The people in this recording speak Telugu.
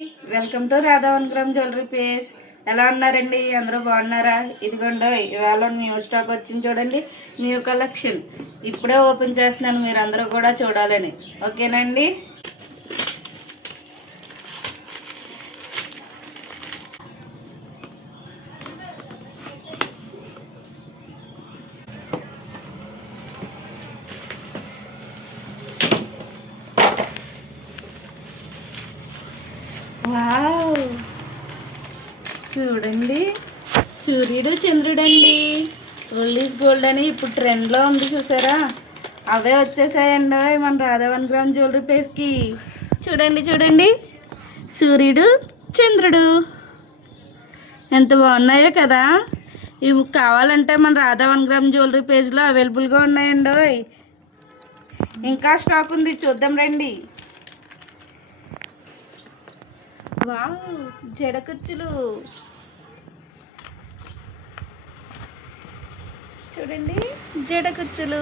Welcome to Radhavan gram jewellery పేస్. ఎలా ఉన్నారండి? అందరూ బాగున్నారా? ఇదిగోండి ఇవాళ న్యూ స్టాక్ వచ్చింది చూడండి, న్యూ కలెక్షన్. ఇప్పుడే ఓపెన్ చేస్తున్నాను, మీరు అందరూ కూడా చూడాలని. ఓకేనండి. వావ్, చూడండి, సూర్యుడు చంద్రుడు అండి. ఓల్డ్ ఈజ్ గోల్డ్ అని ఇప్పుడు ట్రెండ్లో ఉంది, చూసారా? అవే వచ్చేసాయండి మన రాధావన్ గ్రామ్ జ్యువెలరీ పేస్కి. చూడండి చూడండి, సూర్యుడు చంద్రుడు ఎంత బాగున్నాయో కదా. ఇవి కావాలంటే మన రాధావన్ గ్రామ్ జ్యువెలరీ పేజ్లో అవైలబుల్గా ఉన్నాయండి. ఇంకా స్టాక్ ఉంది, చూద్దాం రండి. వావ్, జడకుచ్చులు చూడండి, జడకుచ్చులు.